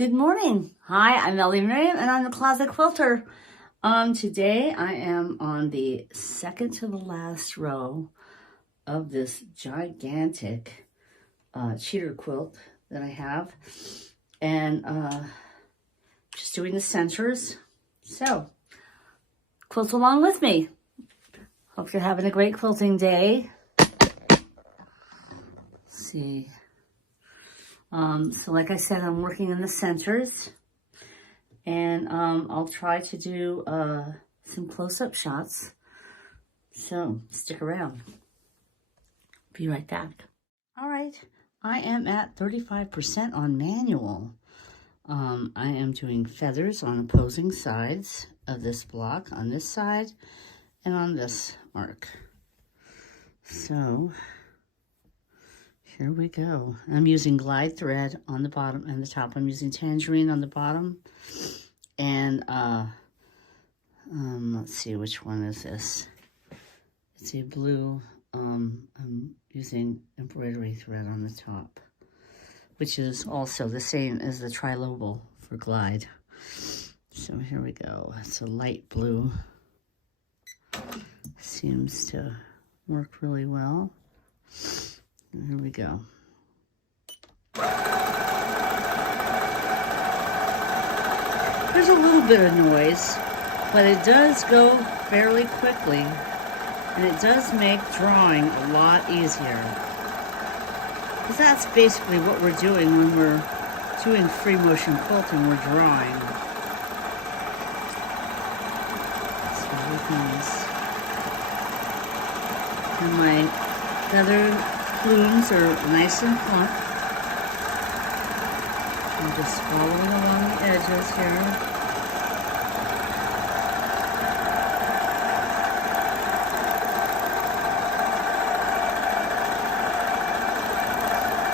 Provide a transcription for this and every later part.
Good morning. Hi, I'm Melody Miriam and I'm the Closet Quilter. Today I am on the second to the last row of this gigantic cheater quilt that I have. And just doing the centers. So, quilt along with me. Hope you're having a great quilting day. Let's see. So like I said, I'm working in the centers, and I'll try to do some close-up shots. So stick around. Be right back. All right, I am at 35% on manual. I am doing feathers on opposing sides of this block, on this side and on this mark. So here we go. I'm using glide thread on the bottom and the top. I'm using tangerine on the bottom. And let's see, which one is this? It's a blue. I'm using embroidery thread on the top, which is also the same as the trilobal for glide. So here we go. It's a light blue. Seems to work really well. Here we go. There's a little bit of noise, but it does go fairly quickly, and it does make drawing a lot easier. Because that's basically what we're doing when we're doing free motion quilting, we're drawing. So and my feather plumes are nice and plump. I'm just following along the edges here.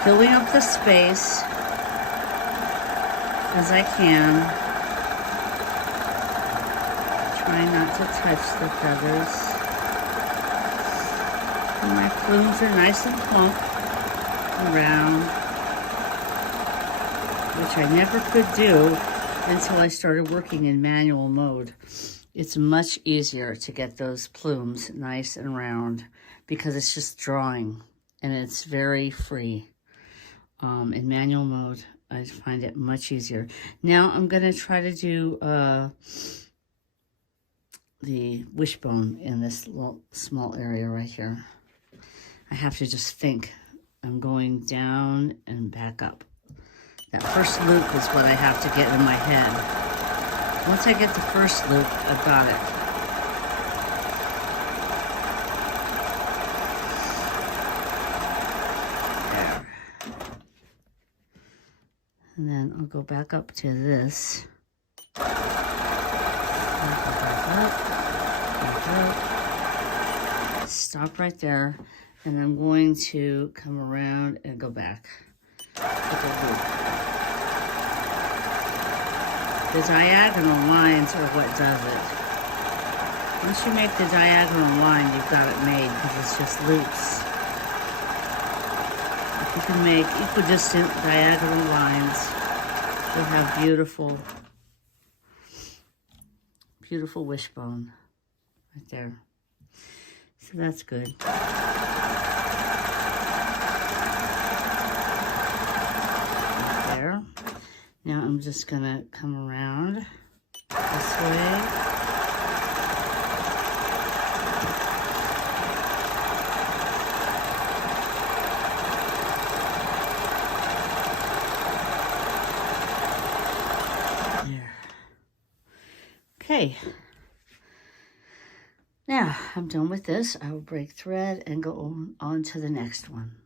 Filling up the space as I can. Trying not to touch the feathers. And my plumes are nice and plump and round, which I never could do until I started working in manual mode. It's much easier to get those plumes nice and round because it's just drawing and it's very free. In manual mode, I find it much easier. Now I'm going to try to do the wishbone in this little small area right here. I have to just think. I'm going down and back up. That first loop is what I have to get in my head. Once I get the first loop, I've got it. There. And then I'll go back up to this. Back up. Stop right there. And I'm going to come around and go back. The diagonal lines are what does it. Once you make the diagonal line, you've got it made because it's just loops. If you can make equidistant diagonal lines, you'll have beautiful, beautiful wishbone right there. So that's good. There. Now I'm just gonna come around this way. There. Okay. Now, I'm done with this. I will break thread and go on to the next one.